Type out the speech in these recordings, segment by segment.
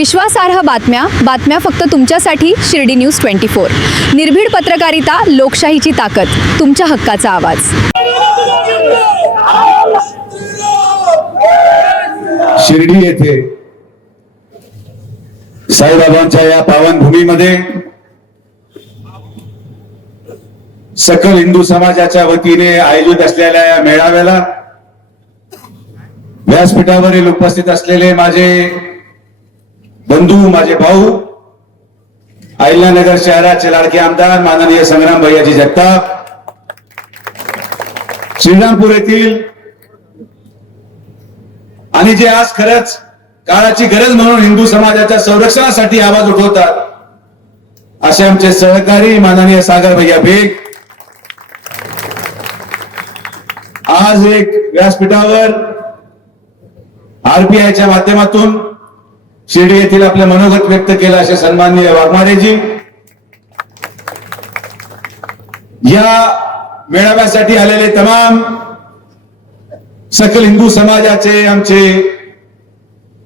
विश्वासार्ह बातम्या, बातम्या फक्त तुमच्यासाठी. शिर्डी न्यूज 24. निर्भीड पत्रकारिता, लोकशाहीची ताकद, तुमच्या हक्काचा आवाज. शिर्डी येथे साईबाबांच्या या पावनभूमीमध्ये सकल हिंदू समाजाच्या वतीने आयोजित असलेल्या या मेळाव्याला व्यासपीठावरील उपस्थित असलेले माझे बंधू, माझे भाऊ, अहिल्यानगर शहराचे लाडके आमदार माननीय संग्राम भैयाजी जगताप, श्रीरामपूर येथील आणि जे आज खरंच काळाची गरज म्हणून हिंदू समाजाच्या संरक्षणासाठी आवाज उठवतात असे आमचे सहकारी माननीय सागर भैया बेग, आज एक व्यासपीठावर आरपीआयच्या माध्यमातून शिर्डी येथील आपले मनोगत व्यक्त केलं असे सन्माननीय वाघमारेजी, या मेळाव्यासाठी आलेले तमाम सकल हिंदू समाजाचे आमचे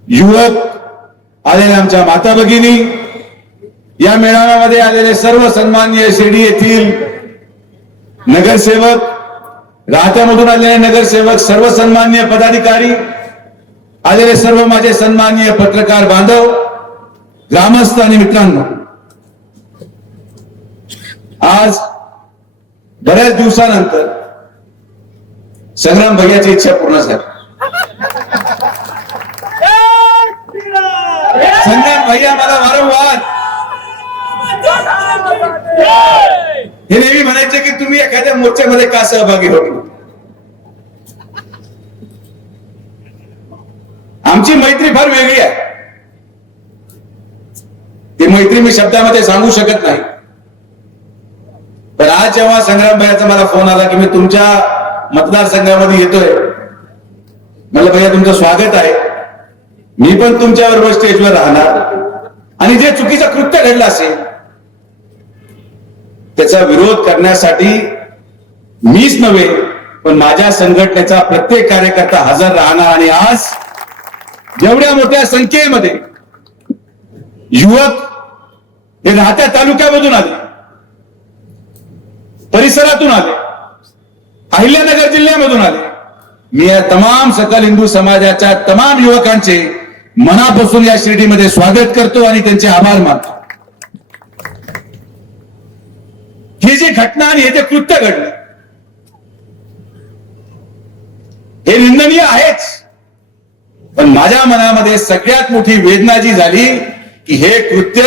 युवक, आलेले आमच्या माता भगिनी, या मेळाव्यामध्ये आलेले सर्व सन्माननीय शिर्डी येथील नगरसेवक, राहत्यामधून आलेले नगरसेवक, सर्व सन्माननीय पदाधिकारी, आलेले सर्व माझे सन्माननीय पत्रकार बांधव, ग्रामस्थ आणि मित्रांनो, आज बऱ्याच दिवसानंतर संग्राम भैयाची इच्छा पूर्ण झाली. संग्राम भैया मला वारंवार हे नेहमी म्हणायचे की तुम्ही एखाद्या मोर्चामध्ये का सहभागी होतो. आमची मैत्री फार वेगळी आहे. ती मैत्री मी शब्दामध्ये सांगू शकत नाही. पण आज जेव्हा संग्राम भैयाचा मला फोन आला की मी तुमच्या मतदारसंघामध्ये येतोय, म्हणलं भैया तुमचं स्वागत आहे, मी पण तुमच्या बरोबर स्टेजवर राहणार आणि जे चुकीचं कृत्य घडलं असेल त्याचा विरोध करण्यासाठी मीच नव्हे पण माझ्या संघटनेचा प्रत्येक कार्यकर्ता हजर राहणार. आणि आज जेवढ्या मोठ्या संख्येमध्ये युवक हे राहत्या तालुक्यामधून आले, परिसरातून आले, अहिल्यानगर जिल्ह्यामधून आले, मी या तमाम सकल हिंदू समाजाच्या तमाम युवकांचे मनापासून या शिर्डीमध्ये स्वागत करतो आणि त्यांचे आभार मानतो. ही जी घटना आणि हे जे कृत्य घडलं हे निंदनीय आहेच, पण माझ्या मनामध्ये सगळ्यात मोठी वेदना जी झाली की हे कृत्य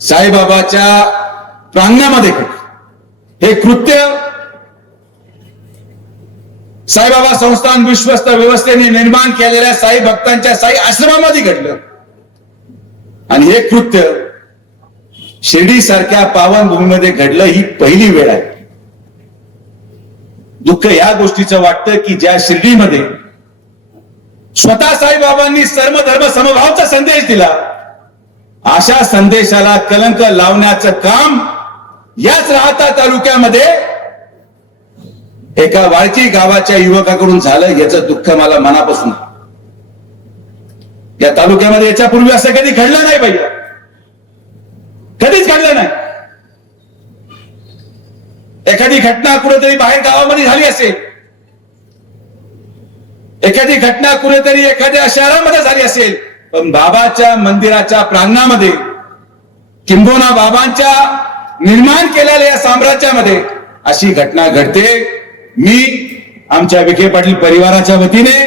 साईबाबाच्या प्रांगणामध्ये घडलं. हे कृत्य साईबाबा संस्थान विश्वस्त व्यवस्थेने निर्माण केलेल्या साई भक्तांच्या साई आश्रमामध्ये घडलं. आणि हे कृत्य शिर्डी सारख्या पावनभूमीमध्ये घडलं ही पहिली वेळ आहे. दुःख या गोष्टीचं वाटतं की ज्या शिर्डीमध्ये स्वतः साईबाबांनी सर्वधर्म समभावचा संदेश दिला, अशा संदेशाला कलंक लावण्याचं काम याच राहता तालुक्यामध्ये एका वाळकी गावाच्या युवकाकडून झालं. याचं दुःख मला मनापासून. या तालुक्यामध्ये याच्यापूर्वी असं कधी घडलं नाही भैया, कधीच घडलं नाही. एखादी घटना कुठेतरी बाहेर गावामध्ये झाली असेल, एखादी घटना कुठेतरी एखाद्या शहरामध्ये झाली असेल, पण बाबाच्या मंदिराच्या प्रांगणामध्ये किंबहुना बाबांच्या निर्माण केलेल्या या साम्राज्यामध्ये अशी घटना घडते. मी आमच्या विखे पाटील परिवाराच्या वतीने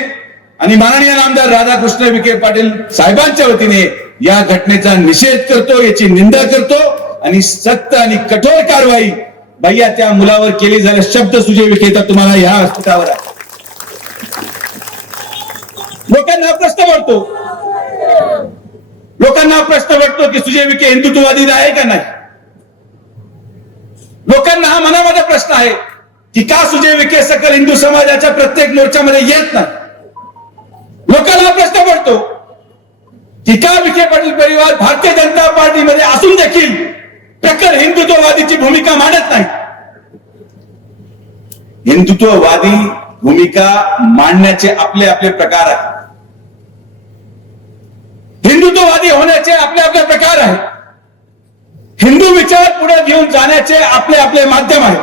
आणि माननीय आमदार राधाकृष्ण विखे पाटील साहेबांच्या वतीने या घटनेचा निषेध करतो, याची निंदा करतो आणि सक्त आणि कठोर कारवाई भैया त्या मुलावर केली जाईल. शब्द सुजय विखेचा तुम्हाला या हस्तावर आहे. लोकांना प्रश्न पडतो, लोकांना प्रश्न पडतो की सुजय विखे हिंदुत्ववादी आहे का नाही. लोकांना हा मनामध्ये प्रश्न आहे की का सुजय विखे सकल हिंदू समाजाच्या प्रत्येक मोर्चामध्ये येत नाही. लोकांना प्रश्न पडतो की का विखे पाटील परिवार भारतीय जनता पार्टीमध्ये असून देखील प्रखर हिंदुत्ववादीची भूमिका मांडत नाही. हिंदुत्ववादी भूमिका मांडण्याचे आपले आपले प्रकार आहेत. हिंदुत्व सहभागी होण्याचे आपले आपले प्रकार आहेत. हिंदू विचार पुढे घेऊन जाण्याचे आपले आपले माध्यम आहे.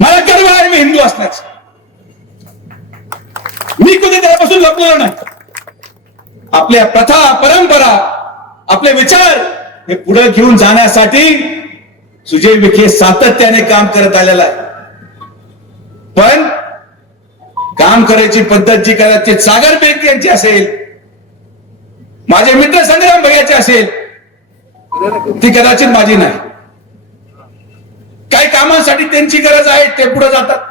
मला गर्व आहे मी हिंदू असण्याचं. मी कधी त्यापासून लपलेलो नाही. आपल्या प्रथा परंपरा आपले विचार हे पुढे घेऊन जाण्यासाठी सुजय विखे सातत्याने काम करत आलेला आहे. पण काम करायची पद्धत जी करायची सागर बेग यांची असेल, माझे मित्र संग्राम भैयाचे असेल, ती कदाचित माझी नाही. काही कामांसाठी त्यांची गरज आहे ते पुढे जातात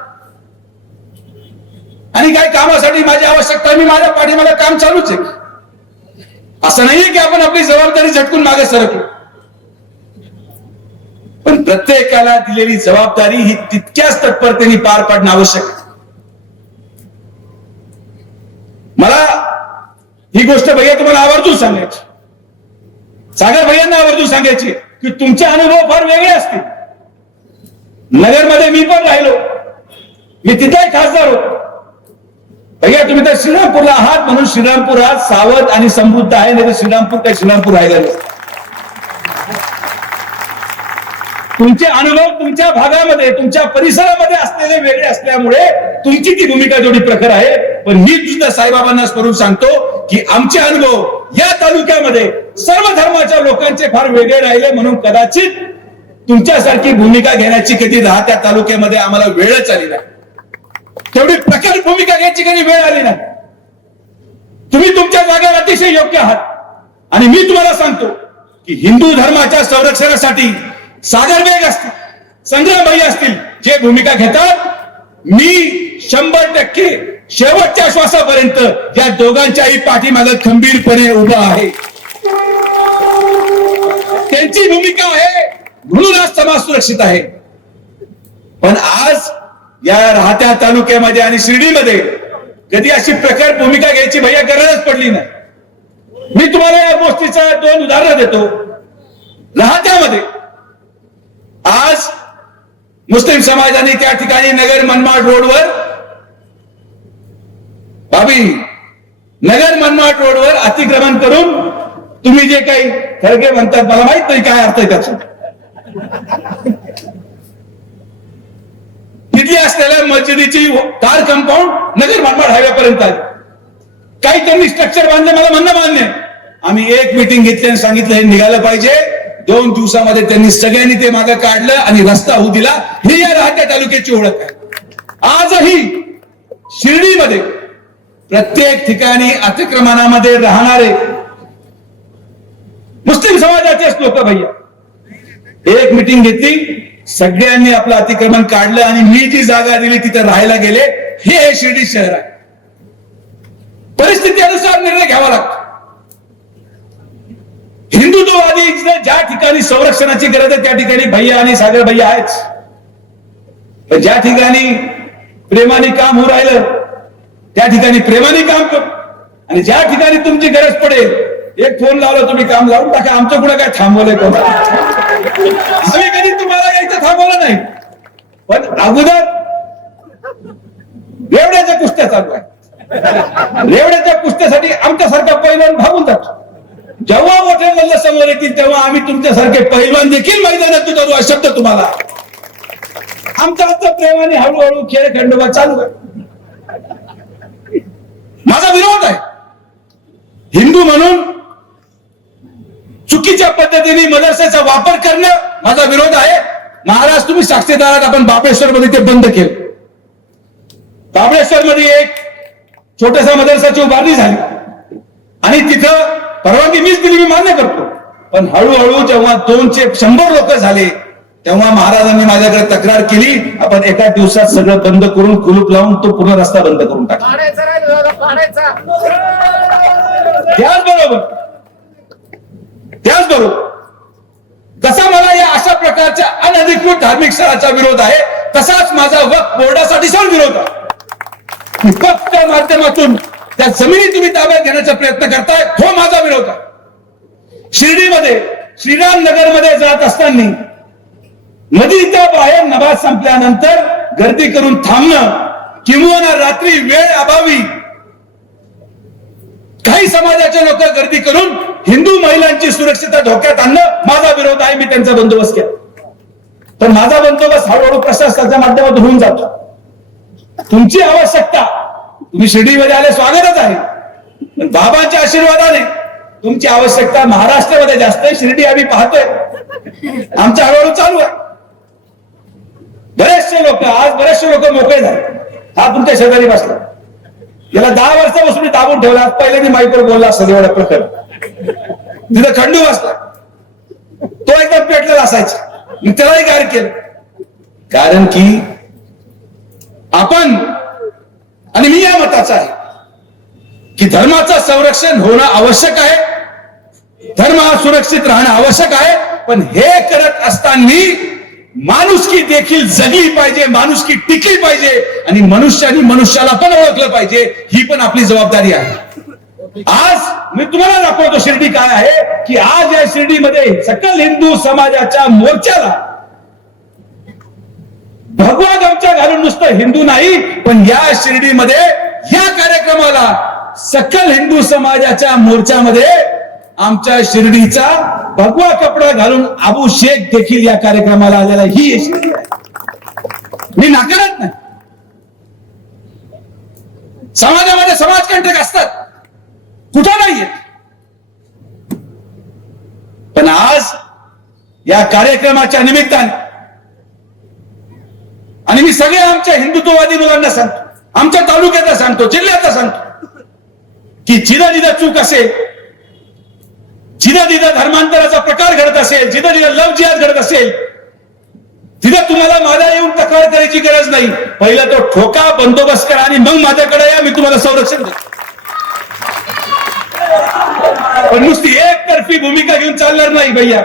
आणि काही कामासाठी माझी आवश्यकता मी माझ्या पाठीमागे काम चालूच आहे. असं नाहीये की आपण आपली जबाबदारी झटकून मागे सरकलो. पण प्रत्येकाला दिलेली जबाबदारी ही तितक्याच तत्परतेने पार पाडणं आवश्यक आहे. मला ही गोष्ट भैया तुम्हाला आवर्जून सांगायची, सागर भैयांना आवर्जून सांगायची की तुमचे अनुभव फार वेगळे असतील. नगरमध्ये मी पण राहिलो, मी तिथेही खासदार होतो. भैया तुम्ही तर श्रीरामपूरला आहात म्हणून श्रीरामपूर आज सावध आणि समृद्ध आहे, नाही तर श्रीरामपूर काही श्रीरामपूर राहिलेलं नाही. तुमचे अनुभव तुमच्या भागामध्ये तुमच्या परिसरामध्ये असलेले वेगळे असल्यामुळे तुमची ती भूमिका जेवढी प्रखर आहे. पण मी सुद्धा साईबाबांना स्मरून सांगतो की आमचे अनुभव या तालुक्यामध्ये सर्व धर्माच्या लोकांचे फार वेगळे राहिले म्हणून कदाचित तुमच्यासारखी भूमिका घेण्याची कधी राहत्या तालुक्यामध्ये आम्हाला वेळच आली नाही. तेवढी प्रखर भूमिका घ्यायची कधी वेळ आली नाही. तुम्ही तुमच्या जागेवर अतिशय योग्य आहात आणि मी तुम्हाला सांगतो की हिंदू धर्माच्या संरक्षणासाठी सागर बेग असतील, संग्राम भैया असतील, जे भूमिका घेतात, मी 100% शेवटच्या श्वासापर्यंत या दोघांच्याही पाठीमागे खंबीरपणे उभा आहे. त्यांची भूमिका आहे म्हणून आज समाज सुरक्षित आहे. पण आज या राहत्या तालुक्यामध्ये आणि शिर्डीमध्ये कधी अशी प्रखर भूमिका घ्यायची भैया गरजच पडली नाही. मी तुम्हाला या गोष्टीचं 2 उदाहरणं देतो. राहत्यामध्ये आज मुस्लिम समाजाने त्या ठिकाणी नगर मनमाड रोडवर नगर मनमाड रोडवर अतिक्रमण करून तुम्ही जे काही खरगे म्हणतात मला माहित नाही काय अर्थ आहे त्याचा, तिथली असलेल्या मस्जिदीची car compound Nagar Manmad highway पर्यंत आहे. काही त्यांनी स्ट्रक्चर बांधले, मला म्हणणं मान्य. आम्ही एक मीटिंग घेतली आणि सांगितलं हे निघालं पाहिजे. 2 दिवसामध्ये त्यांनी सगळ्यांनी ते मागे काढलं आणि रस्ता होऊ दिला. ही या राहत्या तालुक्याची ओळख आहे. आजही शिर्डीमध्ये प्रत्येक ठिकाणी अतिक्रमणामध्ये राहणारे मुस्लिम समाजाचेच लोक भैया एक मीटिंग घेतली, सगळ्यांनी आपलं अतिक्रमण काढलं आणि मी जी जागा दिली तिथे राहायला गेले. हे शिर्डी शहर आहे. परिस्थिती अनुसार निर्णय घ्यावा लागतो. हिंदुत्ववादी ज्या ठिकाणी संरक्षणाची गरज आहे त्या ठिकाणी भैया आणि सागर भैया आहेच. पण ज्या ठिकाणी प्रेमाने काम होऊ राहिलं त्या ठिकाणी प्रेमाने काम करू आणि ज्या ठिकाणी तुमची गरज पडेल एक फोन लावला तुम्ही काम लावून टाका. आमचं कुठं काय थांबवलंय कोण? आम्ही कधी तुम्हाला यायचं थांबवलं नाही. पण अगोदर रेवड्याच्या कुस्त्या चालू आहे. रेवड्याच्या कुस्त्यासाठी आमच्यासारखा पैलवान भागून जातो. जेव्हा मोठे मल्ल समोर येतील तेव्हा आम्ही तुमच्यासारखे पैलवान देखील मैदानात उतरू हा शब्द तुम्हाला. आमचा आजचा प्रेमाने हळूहळू खेळ खंडोबा चालू आहे. माझा विरोध आहे हिंदू म्हणून चुकीच्या पद्धतीने मदरसेचा वापर करणं माझा विरोध आहे. महाराज तुम्ही साक्षीदार आहात. आपण बाबळेश्वर मध्ये ते बंद केलं. बाबळेश्वर मध्ये एक छोटासा मदरसाची उभारणी झाली आणि तिथं परवानगी मीच दिली, मी मान्य करतो. पण हळूहळू जेव्हा 200 लोक झाले तेव्हा महाराजांनी माझ्याकडे तक्रार केली. आपण एका दिवसात सगळं बंद करून कुलूप लावून तो पूर्ण रस्ता बंद करून टाकला. त्याचबरोबर जसा मला या अशा प्रकारच्या अनधिकृत धार्मिक स्थळाचा विरोध आहे तसाच माझा वक्फ बोर्डासाठी सण विरोध आहे. वक्फच्या माध्यमातून त्या जमिनी तुम्ही ताब्यात घेण्याचा प्रयत्न करताय हो माझा विरोध आहे. शिर्डीमध्ये श्रीराम नगर मध्ये जात असताना नदीच्या बाहेर नमाज संपल्यानंतर गर्दी करून थांबणं किंवा रात्री वेळ अभावी काही समाजाचे लोक गर्दी करून हिंदू महिलांची सुरक्षितता धोक्यात आणणं माझा विरोध आहे. मी त्यांचा बंदोबस्त केला, पण माझा बंदोबस्त हळूहळू प्रशासनाच्या माध्यमातून होऊन जातो. तुमची आवश्यकता, तुम्ही शिर्डीमध्ये आले स्वागतच आहे, पण बाबांच्या आशीर्वादाने तुमची आवश्यकता महाराष्ट्रामध्ये जास्त आहे. शिर्डी आम्ही पाहतोय, आमचं हळूहळू चालू आहे. बरेचसे लोक मोकळे झाले. हा तुमच्या शेजारी बसला, याला 10 वर्षापासून दाबून ठेवला. पहिल्यांदा माईकवर बोलला असं एवढं प्रकरण. तिथं खंडू बसला, तो एकदम पेटलेला असायचा, मी त्यालाही गार केलं. कारण की आपण आणि मी या मताचा आहे की धर्माचं संरक्षण होणं आवश्यक आहे, धर्म हा सुरक्षित राहणं आवश्यक आहे, पण हे करत असताना माणुसकी देखील जगली पाहिजे, माणुसकी टिकली पाहिजे आणि मनुष्याने मनुष्याला पण ओळखलं पाहिजे. ही पण आपली जबाबदारी आहे. आज मी तुम्हाला दाखवतो शिर्डी काय आहे, की आज या शिर्डीमध्ये सकल हिंदू समाजाच्या मोर्चाला भगवा गमछा घालून नुसतं हिंदू नाही, पण या शिर्डीमध्ये या कार्यक्रमाला सकल हिंदू समाजाच्या मोर्चामध्ये आमच्या शिर्डीचा भगवा कपडा घालून अबू शेख देखील या कार्यक्रमाला आलेला. ही शिर्डी आहे, मी नाकारत नाही. समाजामध्ये समाजकंटक असतात, कुठं नाहीये, पण आज या कार्यक्रमाच्या निमित्ताने आणि मी सगळ्या आमच्या हिंदुत्ववादी मुलांना सांगतो, आमच्या तालुक्याला सांगतो, जिल्ह्याला सांगतो की जिथं जिथं चूक असेल, जिथं जिथं धर्मांतराचा प्रकार घडत असेल, जिथं जिथं लव जिहाद घडत असेल, तिथं तुम्हाला माझ्या येऊन तक्रार करायची गरज नाही. पहिला तो ठोका, बंदोबस्त करा आणि मग माझ्याकडे या, मी तुम्हाला संरक्षण देतो. पण नुसती एकतर्फी भूमिका घेऊन चालणार नाही भैया.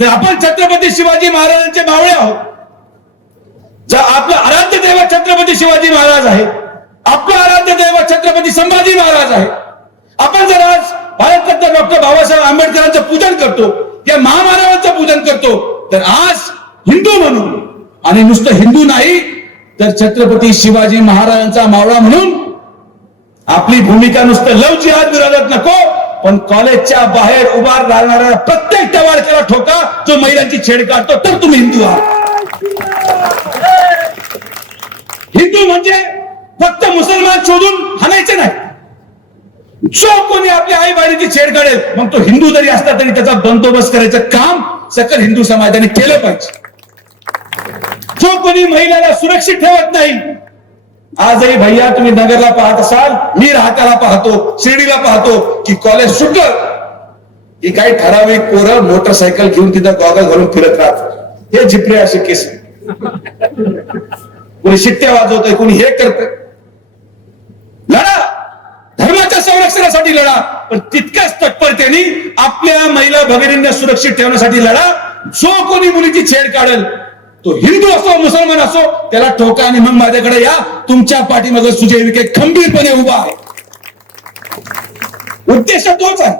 जर आपण छत्रपती शिवाजी महाराजांचे मावळे आहोत, जर आपलं आराध्य दैवत छत्रपती शिवाजी महाराज आहे, आपलं आराध्य दैवत छत्रपती संभाजी महाराज आहे, आपण जर आज भारतरत्न डॉक्टर बाबासाहेब आंबेडकरांचं पूजन करतो, या महामानवांचं पूजन करतो, तर आज हिंदू म्हणून आणि नुसतं हिंदू नाही तर छत्रपती शिवाजी महाराजांचा मावळा म्हणून आपली भूमिका नुसतं लव जिहाद विरोधात नको, पण कॉलेजच्या बाहेर उभा राहणाऱ्या प्रत्येक टवाळक्याला ठोका जो महिलांची छेड काढतो, तर तुम्ही हिंदू आहात. हिंदू म्हणजे फक्त मुसलमान शोधून हाणायचे नाही. जो कोणी आपल्या आई बहिणीची छेड काढेल, मग तो हिंदू जरी असला तरी त्याचा बंदोबस्त करायचं काम सकल हिंदू समाजाने केलं पाहिजे. जो कोणी महिलाला सुरक्षित ठेवत नाही, आजही भैया तुम्ही नगरला पाहत असाल, मी राहत्याला पाहतो, शिर्डीला पाहतो की कॉलेज सुटलं की काही ठराविक पोरं मोटरसायकल घेऊन तिथं गॉगल घालून फिरत राहतात. हे झिपरे असे केस, कोणी शिट्ट्या वाजवतोय, कोणी हे करतोय. लढा, धर्माच्या संरक्षणासाठी लढा, पण तितक्याच तत्परतेने आपल्या महिला भगिनींना सुरक्षित ठेवण्यासाठी लढा. जो कोणी मुलीची छेड काढेल, तो हिंदू असो मुसलमान असो, त्याला ठोका आणि मग माझ्याकडे या. तुमच्या पाठीमागे सुजय विखे खंबीरपणे उभा आहे. उद्देश तोच आहे.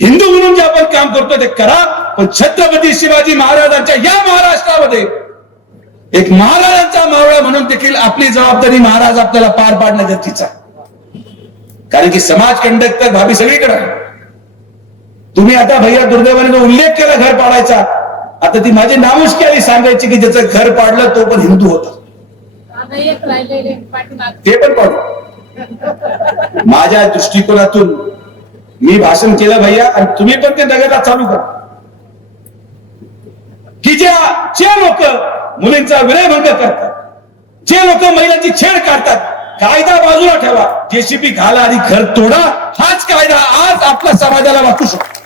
हिंदू म्हणून जे आपण काम करतो ते करा, पण छत्रपती शिवाजी महाराजांच्या या महाराष्ट्रामध्ये एक महाराजांचा मावळा म्हणून देखील आपली जबाबदारी महाराज आपल्याला पार पाडणं गरजेचं आहे. कारण की समाज कंडक्ट तर भाभी सगळीकडे आहे. तुम्ही आता भैया दुर्दैवाने जो उल्लेख केला घर पाडायचा, आता ती माझी नामुष्की आली सांगायची की ज्याचं घर पाडलं तो पण हिंदू होता, ते पण पाडू. माझ्या दृष्टिकोनातून मी भाषण केलं भैया, आणि तुम्ही पण ते नगरला चालू करा की जे लोक मुलींचा विनयभंग करतात, जे लोक महिलांची छेड काढतात, कायदा बाजूला ठेवा, जेसीबी घाला आणि घर तोडा. हाच कायदा आज आपल्या समाजाला वाचू शकतो,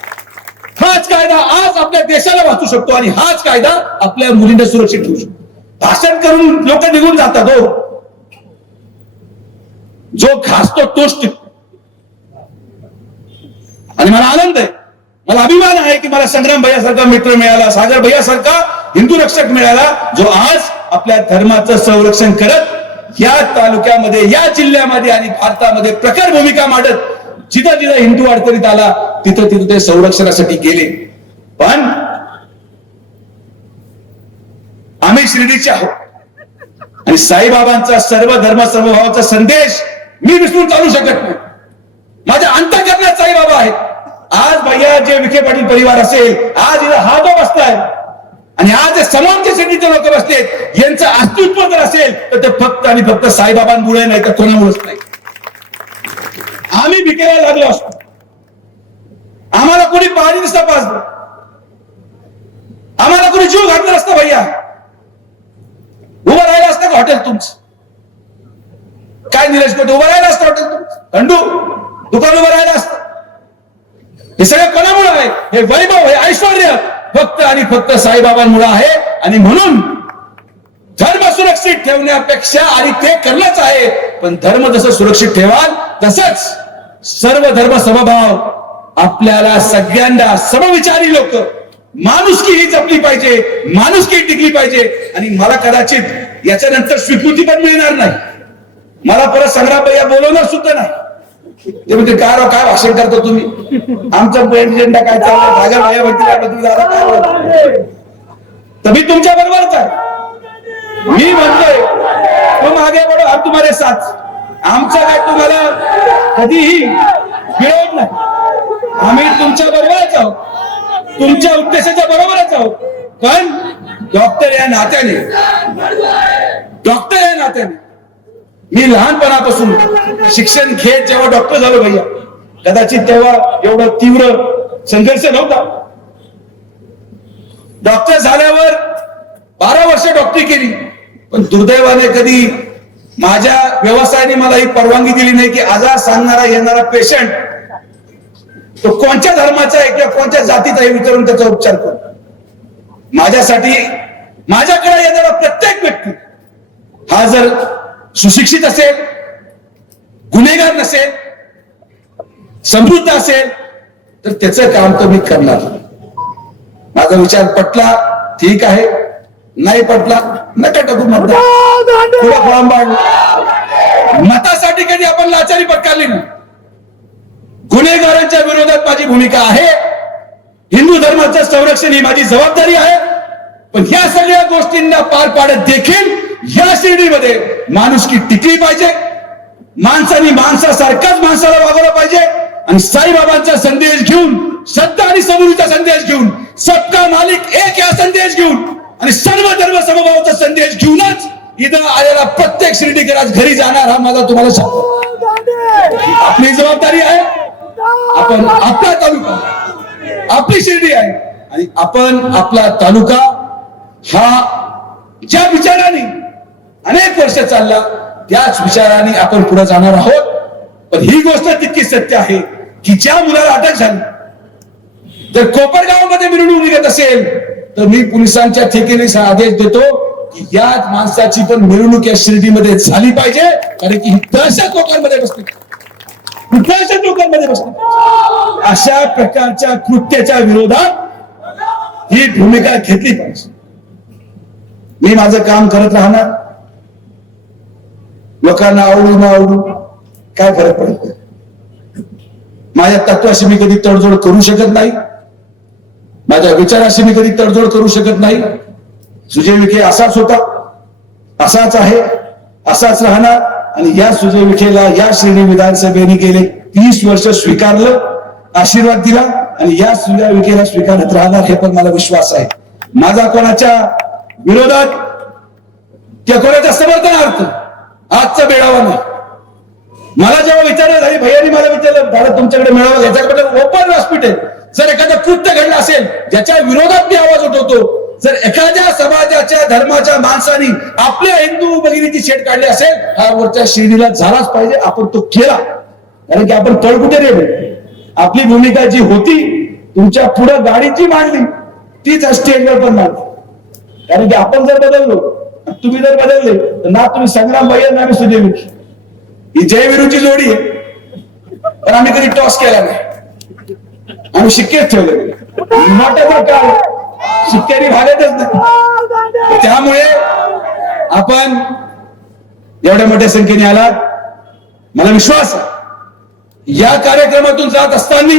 हाच कायदा आज आपल्या देशाला वाचू शकतो, आणि हाच कायदा आपल्या मुलींना सुरक्षित ठेवू शकतो. भाषण करून लोक निघून जातात. हो, जो घासतो तोच टिकतो. आणि मला आनंद आहे, मला अभिमान आहे की मला संग्राम भैयासारखा मित्र मिळाला, सागर भैयासारखा हिंदू रक्षक मिळाला, जो आज आपल्या धर्माचं संरक्षण करत या तालुक्यामध्ये, या जिल्ह्यामध्ये आणि भारतामध्ये प्रखर भूमिका मांडत जिथं जिथं हिंदू अडचणीत आला तिथं तिथं ते संरक्षणासाठी गेले. पण आम्ही शिर्डीचे आहोत आणि साईबाबांचा सर्व धर्म समभावाचा संदेश मी विसरून चालू शकत नाही. माझ्या अंतःकरणात साईबाबा आहेत. आज भैया जे विखे पाटील परिवार असेल, आज इथं हा जो बसलाय आणि आज जे समाजच्या श्रेणीचे लोक बसलेत, यांचं अस्तित्व जर असेल तर ते फक्त आणि फक्त साईबाबांमुळे नाही तर कोणामुळेच नाही. आम्ही भिकेला लागलो असतो, आम्हाला कोणी पाणी नसतं पाजलं, आम्हाला कोणी जीव घातला नसता भैया, उभं राहिलं असतं का हॉटेल तुमचं? काय निलेश कोटे उभं राहिलं असतं हॉटेल तुमचं? खंडू दुकान उभं राहिलं असतं? हे सगळं कोणामुळे आहे? हे वैभव, हे ऐश्वर्य फक्त आणि फक्त साईबाबांमुळे आहे. आणि म्हणून धर्म सुरक्षित ठेवण्यापेक्षा, आणि ते करणंच आहे, पण धर्म जसं सुरक्षित ठेवाल तसंच सर्व धर्म समभाव, आपल्याला सगळ्यांना समविचारी लोक, माणुसकी ही जपली पाहिजे, माणुसकी टिकली पाहिजे. आणि मला कदाचित याच्यानंतर स्वीकृती पण मिळणार नाही, मला परत संग्राम भैया बोलवणार सुद्धा नाही. ते म्हणजे काय राव, काय भाषण करता तुम्ही, आमचा एजेंडा काय चालला, भागा भाया काय, तर मी तुमच्या बरोबरच आहे. मी म्हणतोय तुम आगे बढो, हम तुम्हारे साथ. आमचा काय तुम्हाला कधीही विरोध नाही, आम्ही तुमच्या बरोबरच आहोत, तुमच्या उद्देशाच्या बरोबरच आहोत. पण डॉक्टर या नात्याने मी लहानपणापासून शिक्षण घेत जेव्हा डॉक्टर झालो भैया, कदाचित तेव्हा एवढा तीव्र संघर्ष नव्हता. डॉक्टर झाल्यावर 12 वर्ष डॉक्टरी केली, पण दुर्दैवाने कधी माझ्या व्यवसायाने मला ही परवानगी दिली नाही की आजार सांगणारा येणारा पेशंट तो कोणत्या धर्माचा आहे किंवा कोणत्या जातीचा आहे विचारून त्याचा उपचार करू. माझ्यासाठी माझ्याकडे येणारा प्रत्येक व्यक्ती हा जर सुशिक्षित असेल, गुन्हेगार नसेल, समृद्ध असेल, तर त्याचं काम तर मी करणार. माझा विचार पटला ठीक आहे, नाही पटला नका टाकू मतदान, पुढे फॉर्म मतासाठी कधी आपण लाचारी पत्कारली नाही. गुन्हेगारांच्या विरोधात माझी भूमिका आहे, हिंदू धर्माचं संरक्षण ही माझी जबाबदारी आहे. पण ह्या सगळ्या गोष्टींना पार पाडत देखील या शिर्डीमध्ये माणुसकी टिकली पाहिजे, माणसाने माणसासारखाच माणसाला वागवलं पाहिजे. आणि साईबाबांचा संदेश घेऊन, श्रद्धा आणि समृद्धीचा संदेश घेऊन, सबका मालिक एक या संदेश घेऊन आणि सर्व धर्म समभावाचा संदेश घेऊनच इथं आलेला प्रत्येक शिर्डीकर आज घरी जाणार, हा माझा तुम्हाला सांगतो. आपली जबाबदारी आहे, आपण आपला तालुका, आपली शिर्डी आहे आणि आपण आपला तालुका हा ज्या विचाराने अनेक वर्ष चालला त्याच विचाराने आपण पुढे जाणार आहोत. पण ही गोष्ट तितकी सत्य आहे की ज्या मुलाला अटक झाली, जर कोपरगावमध्ये मिरवणूक निघत असेल तर मी पोलिसांच्या ठेकेने आदेश देतो की या माणसाची पण मिरवणूक या शिर्डीमध्ये झाली पाहिजे, कारण की ही दहशत लोकांमध्ये बसते, दहशत लोकांमध्ये बसते. अशा प्रकारच्या कृत्याच्या विरोधात ही भूमिका घेतली पाहिजे. मी माझं काम करत राहणार, लोकांना आवडू न आवडू काय फरक पडत नाही. माझ्या तत्वाशी मी कधी तडजोड करू शकत नाही, माझ्या विचाराशी मी कधी तडजोड करू शकत नाही. सुजय विखे असाच होता, असाच आहे, असाच राहणार. आणि या सुजय विखेला या शिर्डी विधानसभेने गेले 30 वर्ष स्वीकारलं, आशीर्वाद दिला आणि या सुजय विखेला स्वीकारत राहणार, हे पण मला विश्वास आहे. माझा कोणाच्या विरोधात किंवा कोणाच्या समर्थनार्थ आजचा मेळावा नाही. मला जेव्हा विचारलं झाली, भैयानी मला विचारलं दादा तुमच्याकडे मेळावा घ्यायचा, ओपन व्यासपीठ आहे. जर एखादं कृत्य घडलं असेल ज्याच्या विरोधात मी आवाज उठवतो, जर एखाद्या समाजाच्या धर्माच्या माणसाने आपल्या हिंदू भगिनीची छेड काढली असेल, हा वरच्या शिर्डीला झालाच पाहिजे. आपण तो केला, कारण की आपण तळ कुठे रे, आपली भूमिका जी होती तुमच्या पुढे गाडीची मांडली तीच स्टेजवर पण मांडली. कारण की आपण जर बदललो, तुम्ही जर बदलले तर ना तुम्ही संग्राम भैया ना आम्ही सुजय विखे, ही जयवीरूची जोडी आहे. पण आम्ही कधी टॉस केला नाही, आम्ही शिक्केच ठेवले. मोठ्याचा काळ शिक्क्याने भागतच नाही. त्यामुळे आपण एवढ्या मोठ्या संख्येने आलात, मला विश्वास आहे. या कार्यक्रमातून जात असताना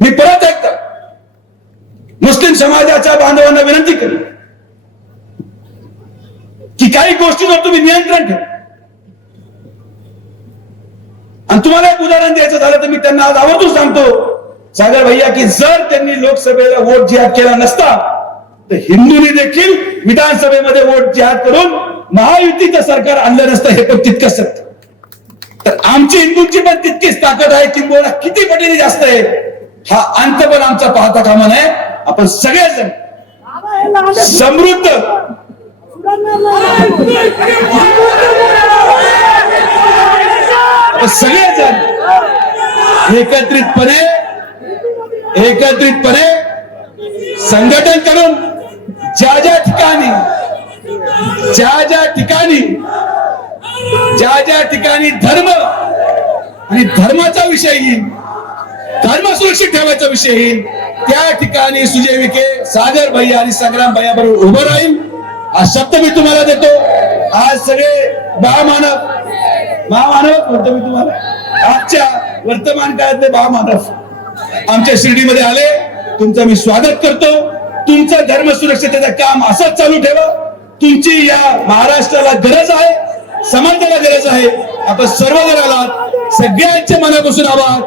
मी परत एकदा मुस्लिम समाजाच्या बांधवांना विनंती करेन की काही गोष्टींवर तुम्ही नियंत्रण ठेवा. आणि तुम्हाला एक उदाहरण द्यायचं झालं तर मी त्यांना आज आवर्जून सांगतो सागर भैया की जर त्यांनी लोकसभेला वोट जिहाद केला नसता तर हिंदूंनी देखील विधानसभेमध्ये वोट जिहाद करून महायुतीचं सरकार आणलं नसतं हे पण तितकंच सत्य. तर आमची हिंदूंची पण तितकीच ताकद आहे किंबहुना किती पटीने जास्त आहे हा अंत पण आमचा पाहता कामा नये. आपण सगळेजण समृद्ध सगळेजण एकत्रितपणे संघटन करून ज्या ज्या ठिकाणी धर्म आणि धर्माचा विषय येईल धर्म सुरक्षित ठेवायचा विषय येईल त्या ठिकाणी सुजय विखे सागर भैया आणि संग्राम भैया बरोबर उभं राहील हा शब्द मी तुम्हाला देतो. आज सगळे महामानव म्हणतो मी तुम्हाला आजच्या वर्तमान काळातले महामानव आमच्या शिर्डीमध्ये आले. तुमचं मी स्वागत करतो. तुमचं धर्म सुरक्षिततेचं काम असंच चालू ठेवा. तुमची या महाराष्ट्राला गरज आहे समाजाला गरज आहे. आपण सर्वजण आलात सगळ्यांचे मनापासून आभार.